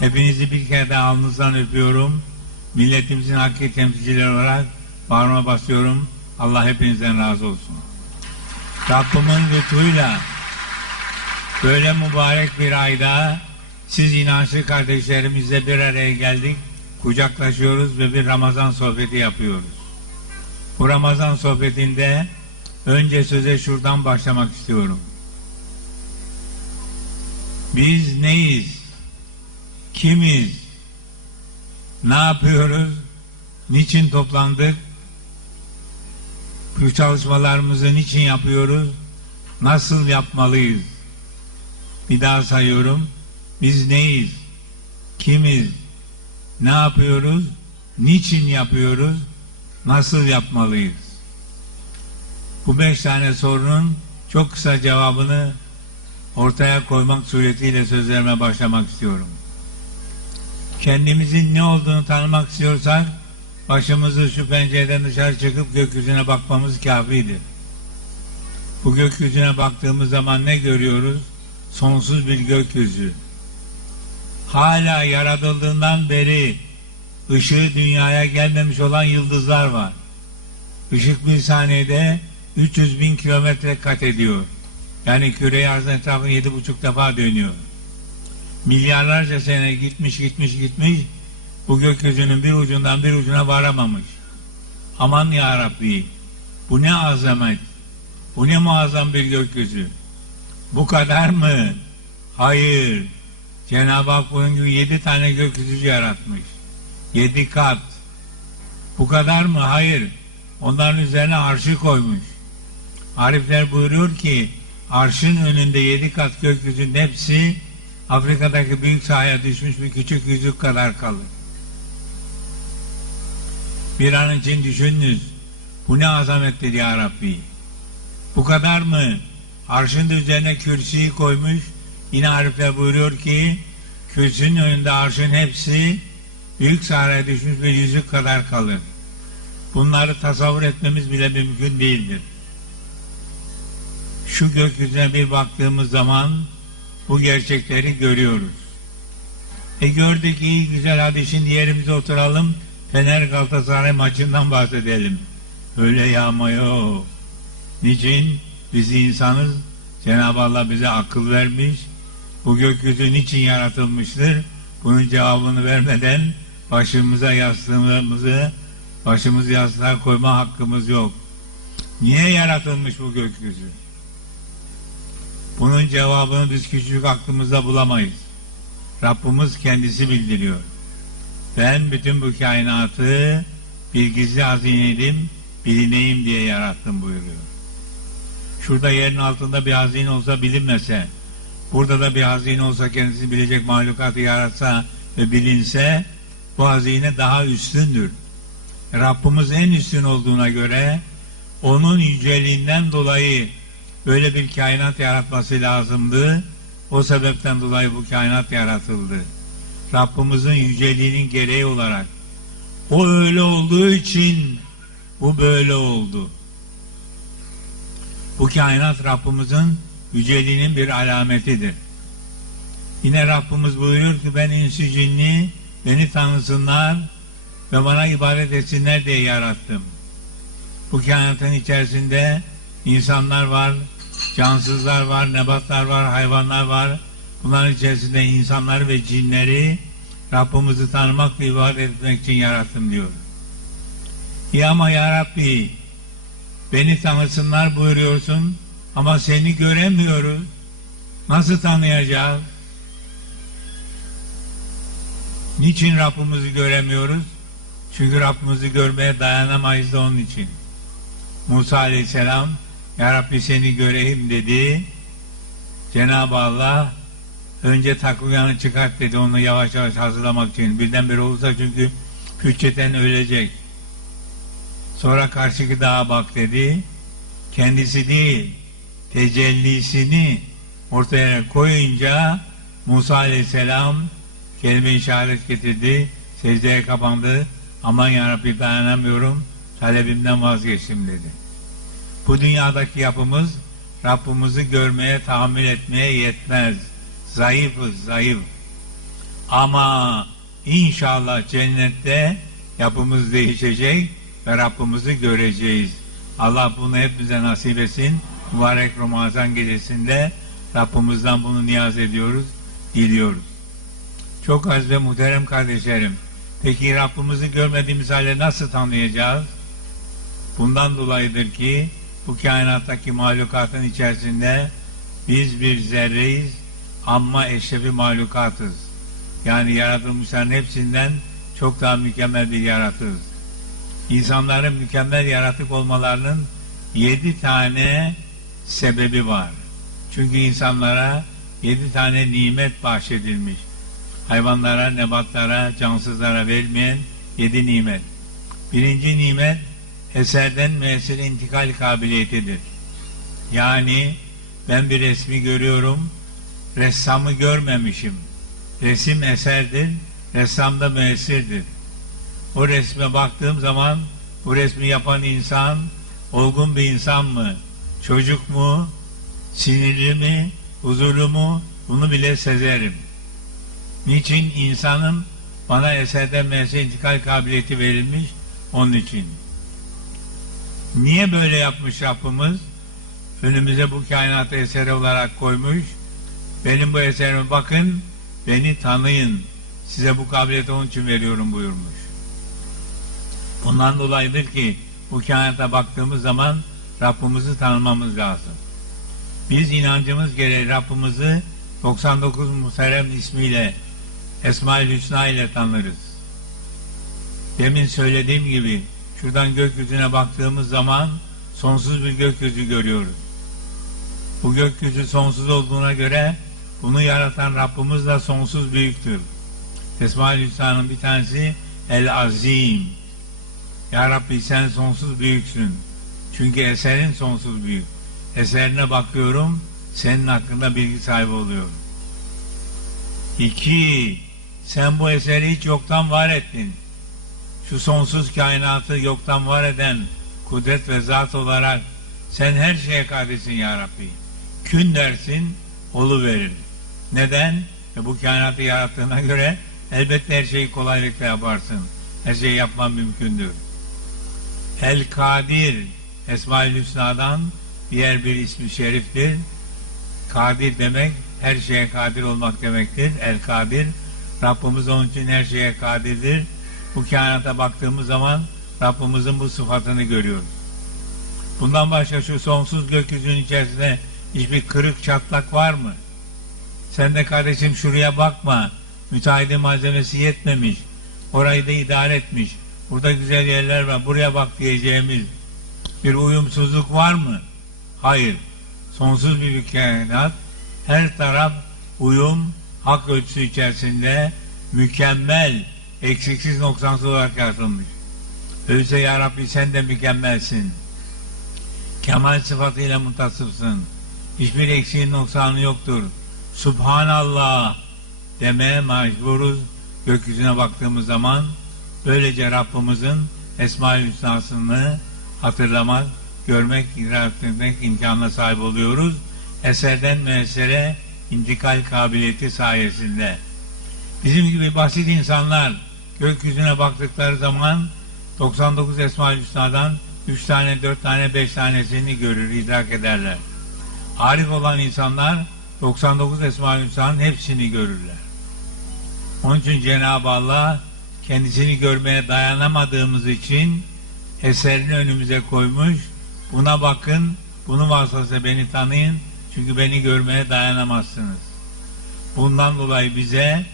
Hepinizi bir kere daha alnınızdan öpüyorum. Milletimizin hakkı temsilcileri olarak bağrıma basıyorum. Allah hepinizden razı olsun. Rabbimin lütfuyla böyle mübarek bir ayda siz inançlı kardeşlerimizle bir araya geldik. Kucaklaşıyoruz ve bir Ramazan sohbeti yapıyoruz. Bu Ramazan sohbetinde önce söze şuradan başlamak istiyorum. Biz neyiz? Kimiz? Ne yapıyoruz? Niçin toplandık? Bu çalışmalarımızı niçin yapıyoruz? Nasıl yapmalıyız? Bir daha sayıyorum. Biz neyiz? Kimiz? Ne yapıyoruz? Niçin yapıyoruz? Nasıl yapmalıyız? Bu beş tane sorunun çok kısa cevabını ortaya koymak suretiyle sözlerime başlamak istiyorum. Kendimizin ne olduğunu tanımak istiyorsak başımızı şu pencereden dışarı çıkıp gökyüzüne bakmamız kafidir. Bu gökyüzüne baktığımız zaman ne görüyoruz? Sonsuz bir gökyüzü. Hala yaratıldığından beri ışığı dünyaya gelmemiş olan yıldızlar var. Işık bir saniyede 300 bin kilometre kat ediyor. Yani küre arzın etrafı yedi buçuk defa dönüyor. Milyarlarca sene gitmiş gitmiş gitmiş bu gökyüzünün bir ucundan bir ucuna varamamış. Aman ya Rabbi bu ne azamet bu ne muazzam bir gökyüzü. Bu kadar mı? Hayır. Cenab-ı Hak bunun gibi yedi tane gökyüzü yaratmış. Yedi kat. Bu kadar mı? Hayır. Onların üzerine arşı koymuş. Arifler buyuruyor ki arşın önünde yedi kat gökyüzünün hepsi Afrika'daki büyük sahaya düşmüş bir küçük yüzük kadar kalır. Bir an için düşününüz. Bu ne azamettir ya Rabbi. Bu kadar mı? Arşın üzerine kürsüyü koymuş. Yine Arifler buyuruyor ki kürsünün önünde arşın hepsi büyük sahraya düşmüş bir yüzük kadar kalır. Bunları tasavvur etmemiz bile mümkün değildir. Şu gökyüzüne bir baktığımız zaman bu gerçekleri görüyoruz. E gördük iyi güzel hadi şimdi yerimize oturalım Fener Galatasaray maçından bahsedelim. Öyle yağma. Niçin? Biz insanız. Cenab-ı Allah bize akıl vermiş. Bu gökyüzü niçin yaratılmıştır? Bunun cevabını vermeden başımıza yastığımızı başımız yastığa koyma hakkımız yok. Niye yaratılmış bu gökyüzü? Bunun cevabını biz küçük aklımızda bulamayız. Rabbimiz kendisi bildiriyor. Ben bütün bu kainatı bir gizli hazineydim, bilineyim diye yarattım buyuruyor. Şurada yerin altında bir hazine olsa bilinmese, burada da bir hazine olsa kendisi bilecek mahlukatı yaratsa ve bilinse, bu hazine daha üstündür. Rabbimiz en üstün olduğuna göre, onun yüceliğinden dolayı böyle bir kainat yaratması lazımdı. O sebepten dolayı bu kainat yaratıldı. Rabbimizin yüceliğinin gereği olarak. O öyle olduğu için bu böyle oldu. Bu kainat Rabbimizin yüceliğinin bir alametidir. Yine Rabbimiz buyuruyor ki ben insi cinni beni tanısınlar ve bana ibadet etsinler diye yarattım. Bu kainatın içerisinde insanlar var, cansızlar var, nebatlar var, hayvanlar var. Bunların içerisinde insanları ve cinleri Rabbimizi tanımak ve ibadet etmek için yarattım diyor. Ya ama ya Rabbi beni tanısınlar buyuruyorsun ama seni göremiyoruz. Nasıl tanıyacağız? Niçin Rabbimizi göremiyoruz? Çünkü Rabbimizi görmeye dayanamayız da onun için. Musa Aleyhisselam Ya Rabbi seni göreyim dedi. Cenab-ı Allah önce takviyanı çıkart dedi onu yavaş yavaş hazırlamak için. Birdenbire olursa çünkü hücceten ölecek. Sonra karşıki dağa bak dedi. Kendisi değil, tecellisini ortaya koyunca Musa Aleyhisselam kelime işaret getirdi. Secdeye kapandı. Aman yarabbi dayanamıyorum. Talebimden vazgeçtim dedi. Bu dünyadaki yapımız Rabbimizi görmeye, tahammül etmeye yetmez. Zayıfız, zayıf. Ama inşallah cennette yapımız değişecek ve Rabbimizi göreceğiz. Allah bunu hepimize nasip etsin. Mübarek Ramazan gecesinde Rabbimizden bunu niyaz ediyoruz, diliyoruz. Çok az ve muhterem kardeşlerim. Peki Rabbimizi görmediğimiz halde nasıl tanıyacağız? Bundan dolayıdır ki bu kainattaki mahlukatın içerisinde biz bir zerreyiz ama eşrefi mahlukatız. Yani yaratılmışların hepsinden çok daha mükemmel bir yaratığız. İnsanların mükemmel yaratık olmalarının yedi tane sebebi var. Çünkü insanlara yedi tane nimet bahşedilmiş. Hayvanlara, nebatlara, cansızlara verilmeyen yedi nimet. Birinci nimet eserden müessir intikal kabiliyetidir. Yani ben bir resmi görüyorum, ressamı görmemişim. Resim eserdir, ressam da müessirdir. O resme baktığım zaman bu resmi yapan insan olgun bir insan mı, çocuk mu, sinirli mi, huzurlu mu bunu bile sezerim. Niçin insanın bana eserden müessir intikal kabiliyeti verilmiş? Onun için. Niye böyle yapmış Rabbimiz? Önümüze bu kainatı eseri olarak koymuş. Benim bu eserime bakın, beni tanıyın. Size bu kabiliyeti onun için veriyorum buyurmuş. Bundan dolayıdır ki bu kainata baktığımız zaman Rabbimizi tanımamız lazım. Biz inancımız gereği Rabbimizi 99 Muhterem ismiyle Esma-ül Hüsna ile tanırız. Demin söylediğim gibi şuradan gökyüzüne baktığımız zaman sonsuz bir gökyüzü görüyoruz. Bu gökyüzü sonsuz olduğuna göre bunu yaratan Rabbimiz de sonsuz büyüktür. Esma-ül Hüsna'nın bir tanesi El Azim. Ya Rabbi sen sonsuz büyüksün. Çünkü eserin sonsuz büyük. Eserine bakıyorum, senin hakkında bilgi sahibi oluyorum. İki, sen bu eseri hiç yoktan var ettin. Şu sonsuz kainatı yoktan var eden kudret ve zat olarak sen her şeye kadirsin ya Rabbi. Kün dersin, olu verir. Neden? E bu kainatı yarattığına göre elbette her şeyi kolaylıkla yaparsın. Her şeyi yapman mümkündür. El Kadir Esma-ül Hüsna'dan diğer bir ismi şeriftir. Kadir demek her şeye kadir olmak demektir. El Kadir. Rabbimiz onun için her şeye kadirdir. Bu kainata baktığımız zaman Rabbimizin bu sıfatını görüyoruz. Bundan başka şu sonsuz gökyüzünün içerisinde hiçbir kırık çatlak var mı? Sen de kardeşim şuraya bakma. Müteahhidin malzemesi yetmemiş. Orayı da idare etmiş. Burada güzel yerler var. Buraya bak diyeceğimiz bir uyumsuzluk var mı? Hayır. Sonsuz bir kainat. Her taraf uyum, hak ölçüsü içerisinde mükemmel, eksiksiz noksansız olarak yaratılmış. Öyleyse Ya Rabbi sen de mükemmelsin. Kemal sıfatıyla mutasıfsın. Hiçbir eksiğin noksanı yoktur. Subhanallah demeye mecburuz gökyüzüne baktığımız zaman böylece Rabbimizin Esma-ül Hüsna'sını hatırlamak, görmek, idrak etmek imkanına sahip oluyoruz. Eserden müessere intikal kabiliyeti sayesinde. Bizim gibi basit insanlar gökyüzüne baktıkları zaman 99 Esma-ül Hüsna'dan 3 tane, 4 tane, 5 tanesini görür, idrak ederler. Arif olan insanlar 99 Esma-ül Hüsna'nın hepsini görürler. Onun için Cenab-ı Allah kendisini görmeye dayanamadığımız için eserini önümüze koymuş. Buna bakın, bunu vasıtasıyla beni tanıyın. Çünkü beni görmeye dayanamazsınız. Bundan dolayı bize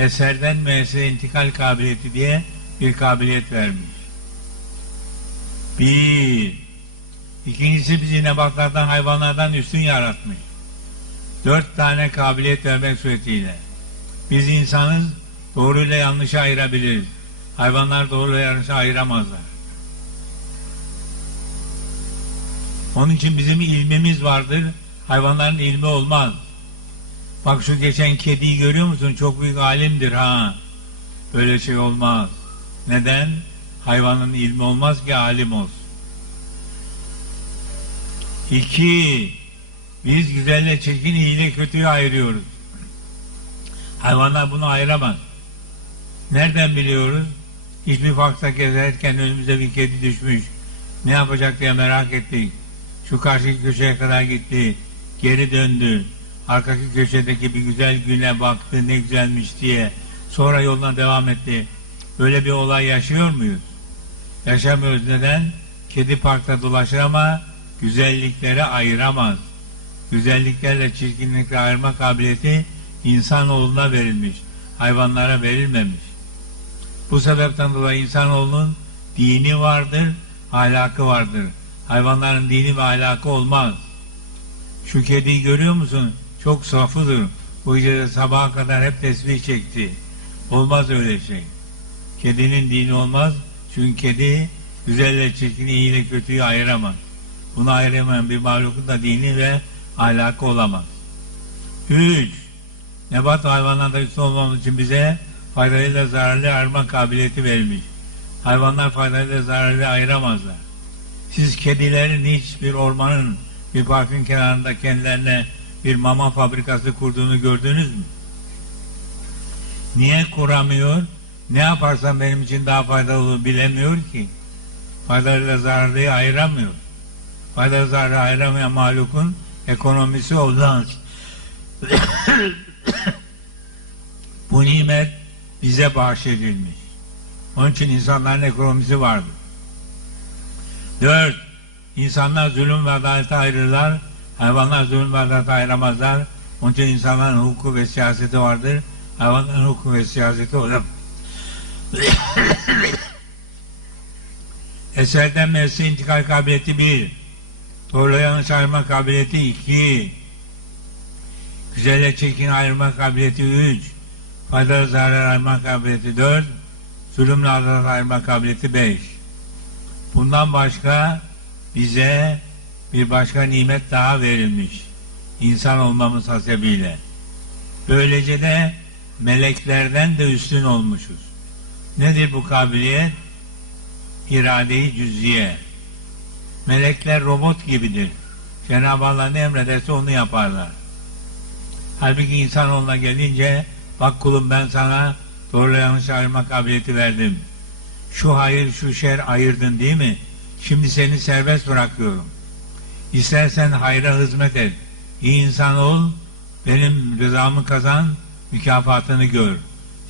eserden müessere intikal kabiliyeti diye bir kabiliyet vermiş. Bir. İkincisi bizi nebatlardan, hayvanlardan üstün yaratmış. Dört tane kabiliyet vermek suretiyle. Biz insanız, doğruyla yanlışı ayırabiliriz. Hayvanlar doğruyla yanlışı ayıramazlar. Onun için bizim ilmimiz vardır. Hayvanların ilmi olmaz. Bak şu geçen kediyi görüyor musun? Çok büyük alimdir ha. Böyle şey olmaz. Neden? Hayvanın ilmi olmaz ki alim olsun. İki, biz güzelle çirkin, iyiyle kötüyü ayırıyoruz. Hayvanlar bunu ayıramaz. Nereden biliyoruz? Hiçbir fakta gezerken önümüze bir kedi düşmüş. Ne yapacak diye merak ettik. Şu karşı köşeye kadar gitti. Geri döndü. Arkaki köşedeki bir güzel güne baktı ne güzelmiş diye. Sonra yoluna devam etti. Böyle bir olay yaşıyor muyuz? Yaşamıyoruz. Neden? Kedi parkta dolaşır ama güzellikleri ayıramaz. Güzelliklerle çirkinlikle ayırma kabiliyeti insanoğluna verilmiş. Hayvanlara verilmemiş. Bu sebepten dolayı insanoğlunun dini vardır, ahlakı vardır. Hayvanların dini ve ahlakı olmaz. Şu kediyi görüyor musun? Çok safıdır. Bu gece sabaha kadar hep tesbih çekti. Olmaz öyle şey. Kedinin dini olmaz. Çünkü kedi güzelle çirkini, iyi ile kötüyü ayıramaz. Bunu ayıramayan bir mahlukun da dini ve ahlakı olamaz. Üç, nebat hayvanlarda üstün olmamız için bize faydalıyla zararlı ayırma kabiliyeti verilmiş. Hayvanlar faydalıyla zararlı ayıramazlar. Siz kedilerin hiç bir ormanın, bir parkın kenarında kendilerine bir mama fabrikası kurduğunu gördünüz mü? Niye kuramıyor? Ne yaparsam benim için daha faydalı olur bilemiyor ki. Faydalıyla zararlıyı ayıramıyor. Faydalı zararlı ayıramayan mahlukun ekonomisi olmaz. Bu nimet bize bahşedilmiş. Onun için insanların ekonomisi vardır. Dört, insanlar zulüm ve adalete ayırırlar, hayvanlar zulüm ve ayıramazlar. Onun için insanların hukuku ve siyaseti vardır, hayvanların hukuku ve siyaseti olamaz. Eserden mesleğe intikal kabiliyeti bir, doğru yanlış ayırma kabiliyeti iki, güzelle çirkin ayırma kabiliyeti üç, faydalı zarar ayırma kabiliyeti dört, zulümle adalet ayırma kabiliyeti beş. Bundan başka bize bir başka nimet daha verilmiş. İnsan olmamız hasebiyle. Böylece de meleklerden de üstün olmuşuz. Nedir bu kabiliyet? İrade-i cüz'iye. Melekler robot gibidir. Cenab-ı Allah ne emrederse onu yaparlar. Halbuki insanoğluna gelince bak kulum ben sana doğru yanlış ayırma kabiliyeti verdim. Şu hayır şu şer ayırdın değil mi? Şimdi seni serbest bırakıyorum. İstersen hayra hizmet et. İyi insan ol, benim rızamı kazan, mükafatını gör.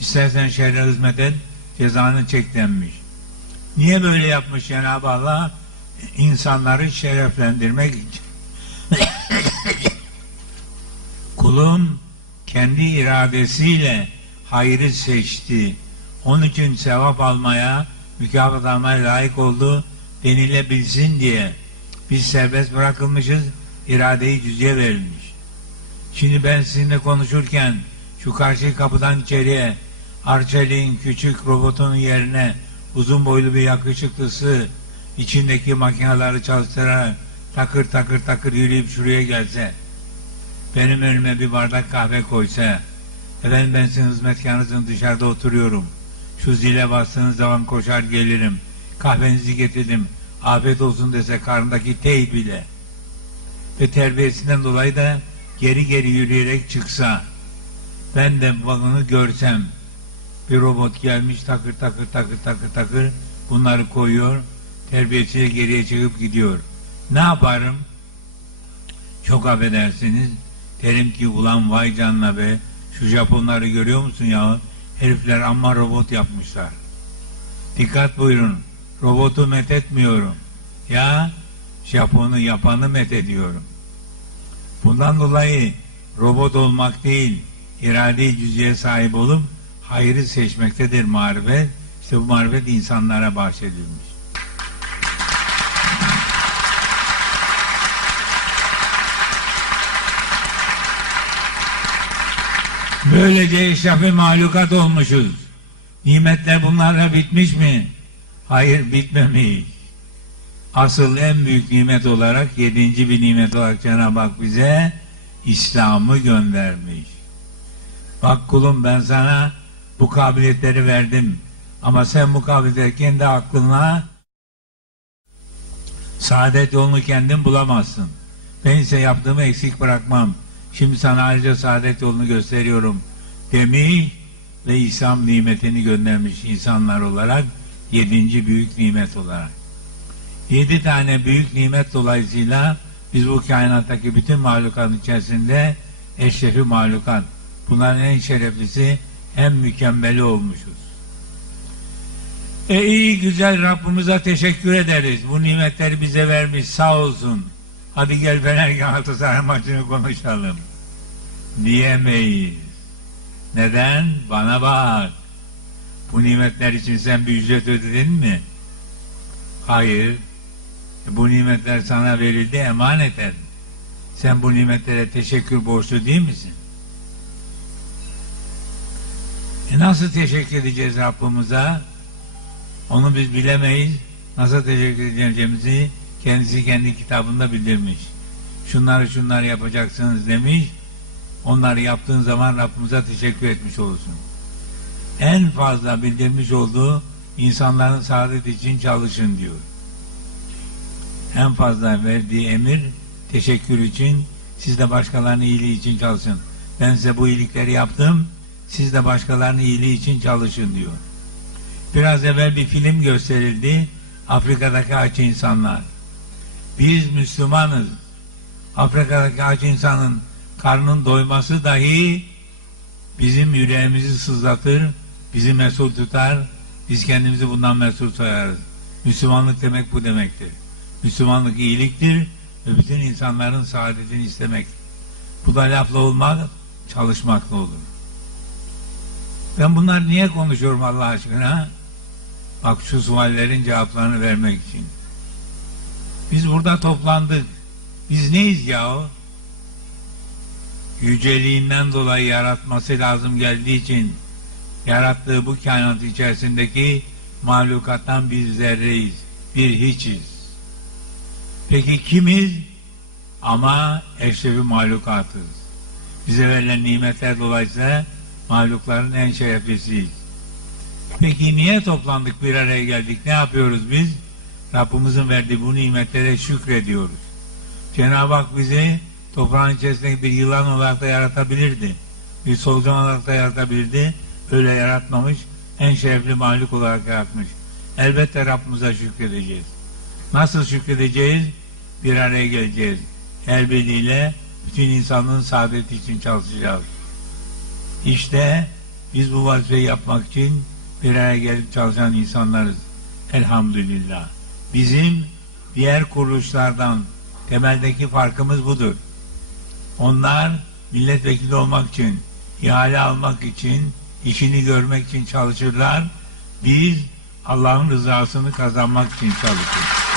İstersen şerre hizmet et, cezanı çek denmiş. Niye böyle yapmış Cenab-ı Allah? İnsanları şereflendirmek için. Kulun kendi iradesiyle hayrı seçti. Onun için sevap almaya, mükafat almaya layık oldu denilebilsin diye biz serbest bırakılmışız, iradeyi cüzye verilmiş. Şimdi ben sizinle konuşurken şu karşı kapıdan içeriye Arçelik'in küçük robotunun yerine uzun boylu bir yakışıklısı içindeki makineleri çalıştırarak takır takır takır yürüyüp şuraya gelse benim önüme bir bardak kahve koysa efendim ben sizin hizmetkarınızın dışarıda oturuyorum. Şu zile bastığınız zaman koşar gelirim. Kahvenizi getirdim afiyet olsun dese karnındaki tey bile. Ve terbiyesinden dolayı da geri geri yürüyerek çıksa ben de bunu görsem bir robot gelmiş takır takır takır takır takır bunları koyuyor terbiyesiyle geriye çıkıp gidiyor. Ne yaparım? Çok affedersiniz derim ki ulan vay canına be şu Japonları görüyor musun ya herifler amma robot yapmışlar. Dikkat buyurun robotu methetmiyorum ya Japon'u yapanı methediyorum bundan dolayı robot olmak değil irade cüzeye sahip olup hayrı seçmektedir marifet. İşte bu marifet insanlara bahşedilmiş. Böylece eşrafi mahlukat olmuşuz. Nimetler bunlarla bitmiş mi? Hayır bitmemiş. Asıl en büyük nimet olarak, yedinci bir nimet olarak Cenab-ı Hak bize İslam'ı göndermiş. Bak kulum ben sana bu kabiliyetleri verdim. Ama sen bu kabiliyetleri kendi aklınla saadet yolunu kendin bulamazsın. Ben ise yaptığımı eksik bırakmam. Şimdi sana ayrıca saadet yolunu gösteriyorum. demiş ve İslam nimetini göndermiş insanlar olarak yedinci büyük nimet olarak. Yedi tane büyük nimet dolayısıyla biz bu kainattaki bütün mahlukatın içerisinde eşrefi mahlukat. Bunların en şereflisi, en mükemmeli olmuşuz. E iyi güzel Rabbimize teşekkür ederiz. Bu nimetleri bize vermiş sağ olsun. Hadi gel Fener Galatasaray maçını konuşalım. Diyemeyiz. Neden? Bana bak. Bu nimetler için sen bir ücret ödedin mi? Hayır. Bu nimetler sana verildi emaneten. Sen bu nimetlere teşekkür borçlu değil misin? E nasıl teşekkür edeceğiz Rabbimize? Onu biz bilemeyiz. Nasıl teşekkür edeceğimizi kendisi kendi kitabında bildirmiş. Şunları şunları yapacaksınız demiş. Onları yaptığın zaman Rabbimize teşekkür etmiş olursun. En fazla bildirmiş olduğu insanların saadet için çalışın diyor. En fazla verdiği emir teşekkür için siz de başkalarının iyiliği için çalışın. Ben size bu iyilikleri yaptım. Siz de başkalarının iyiliği için çalışın diyor. Biraz evvel bir film gösterildi. Afrika'daki aç insanlar. Biz Müslümanız. Afrika'daki aç insanın karnın doyması dahi bizim yüreğimizi sızlatır, bizi mesul tutar, biz kendimizi bundan mesul sayarız. Müslümanlık demek bu demektir. Müslümanlık iyiliktir ve bütün insanların saadetini istemek. Bu da lafla olmaz, çalışmakla olur. Ben bunlar niye konuşuyorum Allah aşkına? Bak şu suallerin cevaplarını vermek için. Biz burada toplandık. Biz neyiz yahu? Yüceliğinden dolayı yaratması lazım geldiği için yarattığı bu kainat içerisindeki mahlukattan bir zerreyiz. Bir hiçiz. Peki kimiz? Ama eşrefi mahlukatız. Bize verilen nimetler dolayısıyla mahlukların en şereflisiyiz. Peki niye toplandık bir araya geldik? Ne yapıyoruz biz? Rabbimizin verdiği bu nimetlere şükrediyoruz. Cenab-ı Hak bizi toprağın içerisindeki bir yılan olarak da yaratabilirdi. Bir solucan olarak da yaratabilirdi. Öyle yaratmamış. En şerefli mahluk olarak yaratmış. Elbette Rabbimize şükredeceğiz. Nasıl şükredeceğiz? Bir araya geleceğiz. El birliğiyle bütün insanlığın saadeti için çalışacağız. İşte biz bu vazifeyi yapmak için bir araya gelip çalışan insanlarız. Elhamdülillah. Bizim diğer kuruluşlardan temeldeki farkımız budur. Onlar milletvekili olmak için, ihale almak için, işini görmek için çalışırlar. Biz Allah'ın rızasını kazanmak için çalışırız.